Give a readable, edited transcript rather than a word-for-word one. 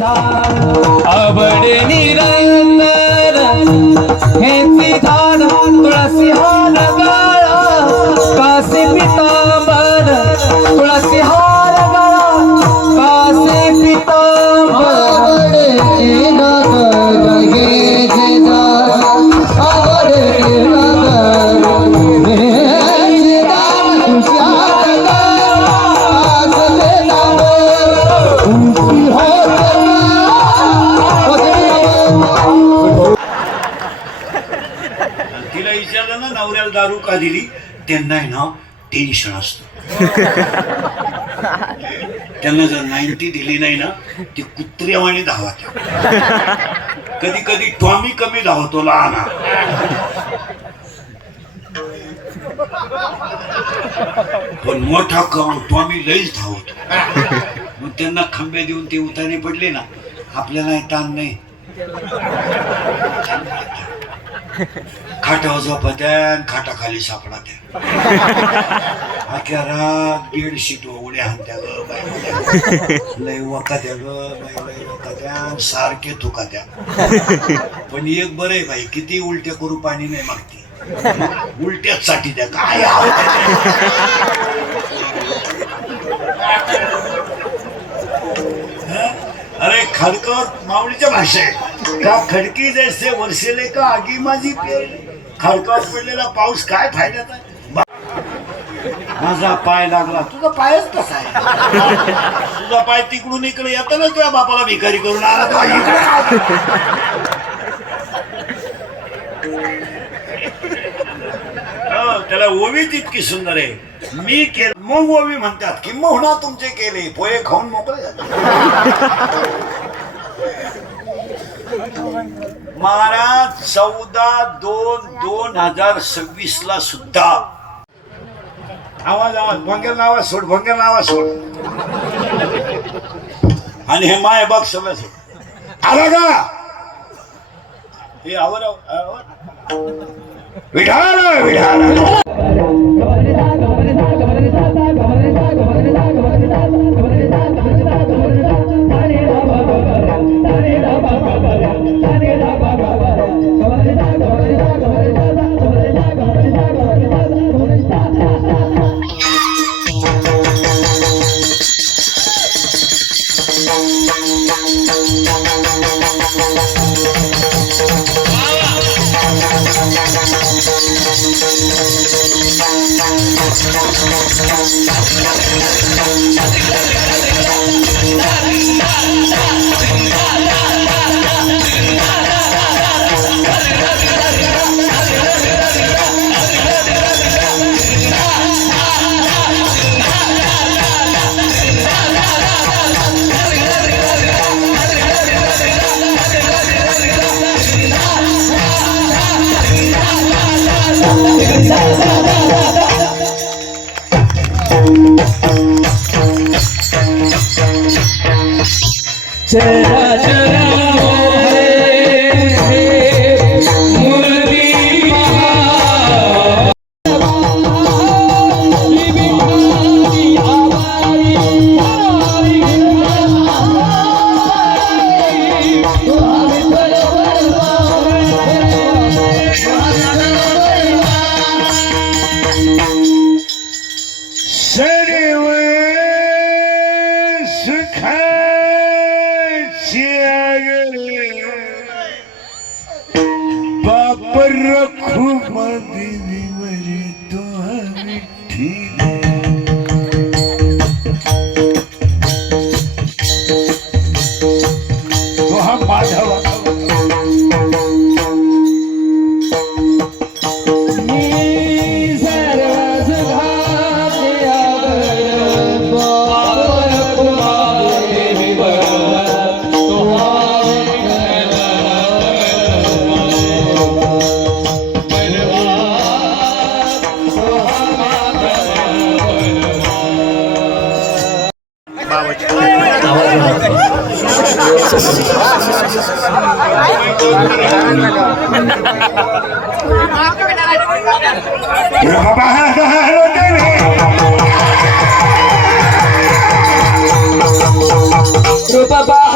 आवड निरंतर हेची झाड तुळसी हार गळा कासे पितांबर तुळसी हार गळा कासे पितांबर तिला विचारलं ना नवऱ्याला दारू का दिली त्यांना आहे ना टेन्शन असतं त्यांना जर 90 दिली नाही ना ती कुत्र्यावाणी धावत कधी कधी टॉमी कमी धावतो लहान पण मोठा टॉमी लईच धावतो मग त्यांना खंबे देऊन ते उतारे पडले ना आपल्याला ताण नाही खाटावर झोपत्या खाटाखाली सापडा त्या अख्या रात बेडशीट उड्या हाणत्या ग बाई लय वकात्या ग बाई लय वकात्या सारखे थुकात्या पण एक बरं आहे बाई किती उलट्या करू पाणी नाही मागते उलट्याच साठी द्या काय अरे खडकर माऊलीच्या भाषा आहे का खडकी जैसे वर्षेले का आगी माझी खडकावर पडलेला पाऊस काय फायद्याचा माझा पाय लागला तुझा पायच कसा आहे तुझा पाय तिकडून इकडे येतो ना तुझ्या बापाला भिकारी करून आला त्याला ओवी तितकी सुंदर आहे मी केलं मग ओवी म्हणतात की मोहना तुमचे केले पोहे खाऊन मोकळे झाले महाराज 14/2/2026 ला सुद्धा आवाज भंगेर नावा सोड भंगेर नावा सोड आणि हे माय बघ सगळं सोड आला का हे आवर विठाल विठाल चरा चरा Rupa